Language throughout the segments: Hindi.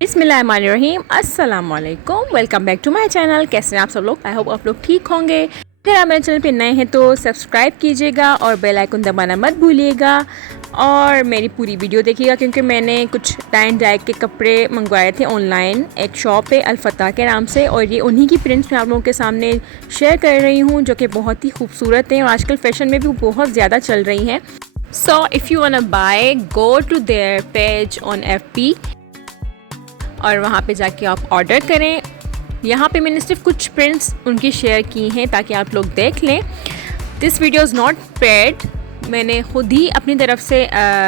बिस्मिल्लाहिर्रहमानिर्रहीम, अस्सलाम वालेकुम। Welcome back to my channel. कैसे हैं आप सब लोग? आई होप आप लोग ठीक होंगे। फिर आप मेरे चैनल पे नए हैं तो सब्सक्राइब कीजिएगा और बेल आइकन दबाना मत भूलिएगा और मेरी पूरी वीडियो देखिएगा, क्योंकि मैंने कुछ टाई एंड डाई के कपड़े मंगवाए थे ऑनलाइन एक शॉप है अल-फता के नाम से, और ये उन्हीं की प्रिंट्स मैं आप लोगों के सामने शेयर कर रही हूँ, जो कि बहुत ही खूबसूरत हैं और आजकल फ़ैशन में भी बहुत ज़्यादा चल रही हैं। So if you want buy, go to their page on FB और वहाँ पे जाके आप ऑर्डर करें। यहाँ पे मैंने सिर्फ कुछ प्रिंट्स उनकी शेयर की हैं ताकि आप लोग देख लें। This video is not paid, मैंने ख़ुद ही अपनी तरफ से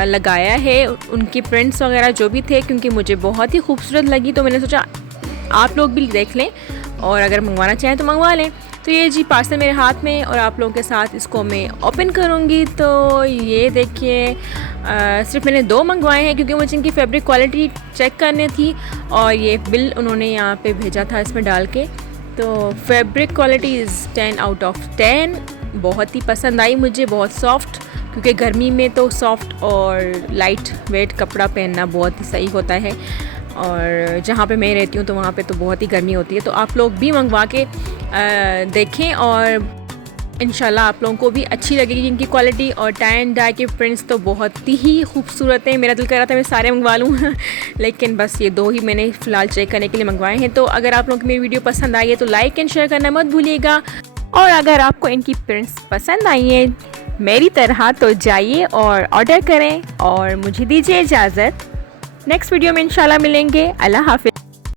लगाया है उनकी प्रिंट्स वगैरह जो भी थे, क्योंकि मुझे बहुत ही खूबसूरत लगी तो मैंने सोचा आप लोग भी देख लें और अगर मंगवाना चाहें तो मंगवा लें। तो ये जी पार्सल मेरे हाथ में और आप लोगों के साथ इसको मैं ओपन करूँगी। तो ये देखिए, सिर्फ मैंने 2 मंगवाए हैं क्योंकि मुझे इनकी फैब्रिक क्वालिटी चेक करनी थी और ये बिल उन्होंने यहाँ पे भेजा था इसमें डाल के। तो fabric quality is 10 out of 10, बहुत ही पसंद आई मुझे, बहुत सॉफ्ट, क्योंकि गर्मी में तो सॉफ्ट और लाइट वेट कपड़ा पहनना बहुत ही सही होता है और जहाँ पे मैं रहती हूँ तो वहाँ पे तो बहुत ही गर्मी होती है। तो आप लोग भी मंगवा के देखें और इंशाल्लाह आप लोगों को भी अच्छी लगेगी इनकी क्वालिटी। और टाई एंड डाई के प्रिंट्स तो बहुत ही खूबसूरत हैं, मेरा दिल कर रहा था मैं सारे मंगवा लूँ लेकिन बस ये 2 ही मैंने फ़िलहाल चेक करने के लिए मंगवाए हैं। तो अगर आप लोगों को मेरी वीडियो पसंद आई है तो लाइक एंड शेयर करना मत भूलिएगा, और अगर आपको इनकी प्रिंट्स पसंद आई है मेरी तरह तो जाइए और ऑर्डर करें और मुझे दीजिए इजाज़त। नेक्स्ट वीडियो में इंशाल्लाह मिलेंगे। अल्लाह हाफ़िज़।